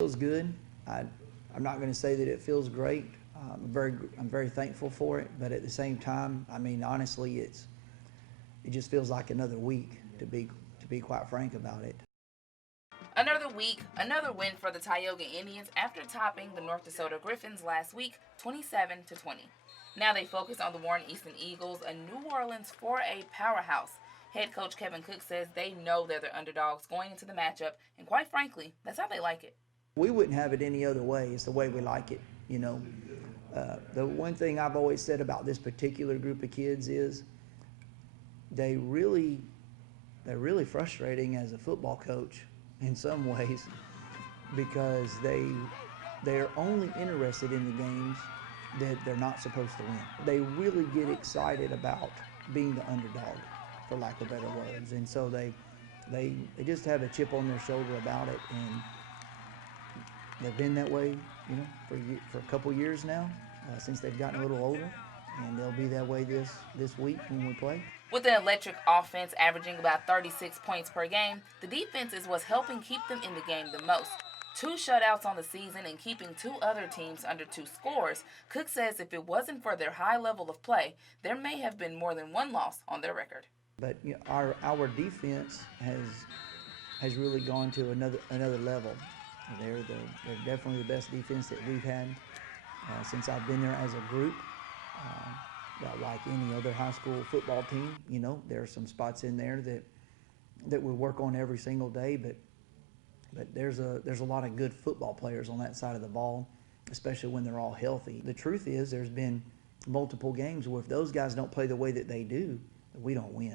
Feels good. I'm not going to say that it feels great. I'm very thankful for it, but at the same time, I mean, honestly, it just feels like another week to be quite frank about it. Another week, another win for the Tioga Indians after topping the North Dakota Griffins last week, 27-20. Now they focus on the Warren Easton Eagles, a New Orleans 4A powerhouse. Head coach Kevin Cook says they know they're the underdogs going into the matchup, and quite frankly, that's how they like it. We wouldn't have it any other way. It's the way we like it, you know. The one thing I've always said about this particular group of kids is they're really frustrating as a football coach in some ways because they're only interested in the games that they're not supposed to win. They really get excited about being the underdog, for lack of better words, and so they just have a chip on their shoulder about it, and they've been that way, you know, for a couple years now, since they've gotten a little older, and they'll be that way this week when we play. With an electric offense averaging about 36 points per game, the defense is what's helping keep them in the game the most. 2 shutouts on the season and keeping 2 other teams under 2 scores. Cook says if it wasn't for their high level of play, there may have been more than 1 loss on their record. But you know, our defense has really gone to another level. They're definitely the best defense that we've had since I've been there as a group. Like any other high school football team, you know, there are some spots in there that we work on every single day, but there's a lot of good football players on that side of the ball, especially when they're all healthy. The truth is there's been multiple games where if those guys don't play the way that they do, we don't win.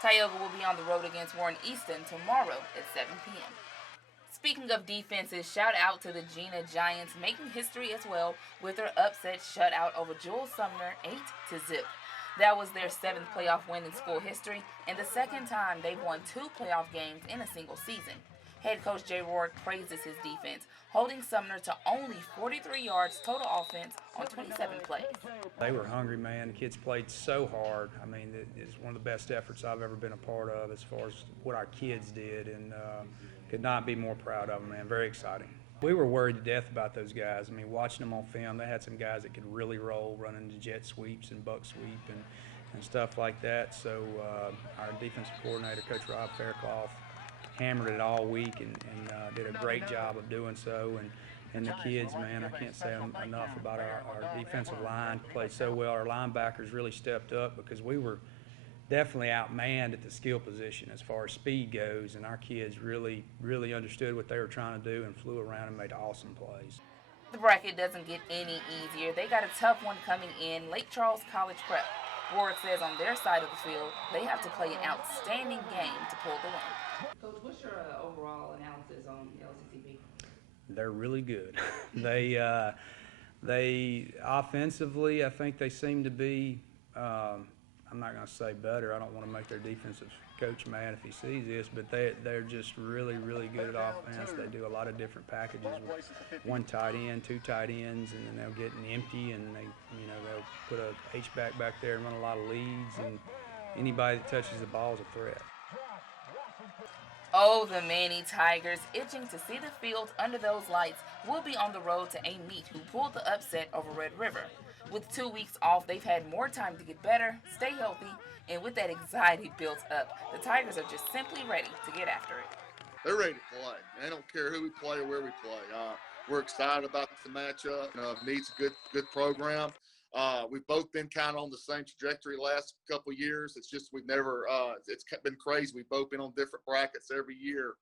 Tioga will be on the road against Warren Easton tomorrow at 7 p.m. Speaking of defenses, shout out to the Gina Giants making history as well with their upset shutout over Jewel Sumner 8-0. That was their 7th playoff win in school history and the second time they've won 2 playoff games in a single season. Head coach Jay Rourke praises his defense, holding Sumner to only 43 yards total offense on 27 plays. They were hungry, man. The kids played so hard. I mean, it's one of the best efforts I've ever been a part of as far as what our kids did, and could not be more proud of them, man. Very exciting. We were worried to death about those guys. I mean, watching them on film, they had some guys that could really roll, running the jet sweeps and buck sweep and stuff like that. So our defensive coordinator, Coach Rob Fairclough, hammered it all week and did a great job of doing so. And the kids, man, I can't say enough about our defensive line. Played so well. Our linebackers really stepped up because we were definitely outmanned at the skill position as far as speed goes, and our kids really understood what they were trying to do and flew around and made awesome plays. The bracket doesn't get any easier. They got a tough one coming in, Lake Charles College Prep. Rourke says on their side of the field, they have to play an outstanding game to pull the win. Coach, what's your overall analysis on LCCP? They're really good. They offensively, I think they seem to be I'm not going to say better. I don't want to make their defensive coach mad if he sees this, but they're just really good at offense. They do a lot of different packages with 1 tight end, 2 tight ends, and then they'll get an empty, and they'll put a H-back back there and run a lot of leads, and anybody that touches the ball is a threat. Oh, the Manny Tigers, itching to see the field under those lights, will be on the road to Amite, who pulled the upset over Red River. With 2 weeks off, they've had more time to get better, stay healthy, and with that anxiety built up, the Tigers are just simply ready to get after it. They're ready to play. They don't care who we play or where we play. We're excited about the matchup. Meade's a good program. We've both been kind of on the same trajectory last couple of years. It's just we've never it's been crazy. We've both been on different brackets every year.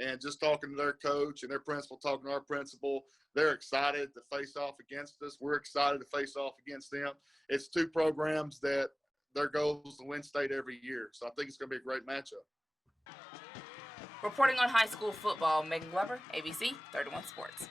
And just talking to their coach and their principal, talking to our principal, they're excited to face off against us. We're excited to face off against them. It's 2 programs that their goal is to win state every year. So I think it's going to be a great matchup. Reporting on high school football, Megan Glover, ABC 31 Sports.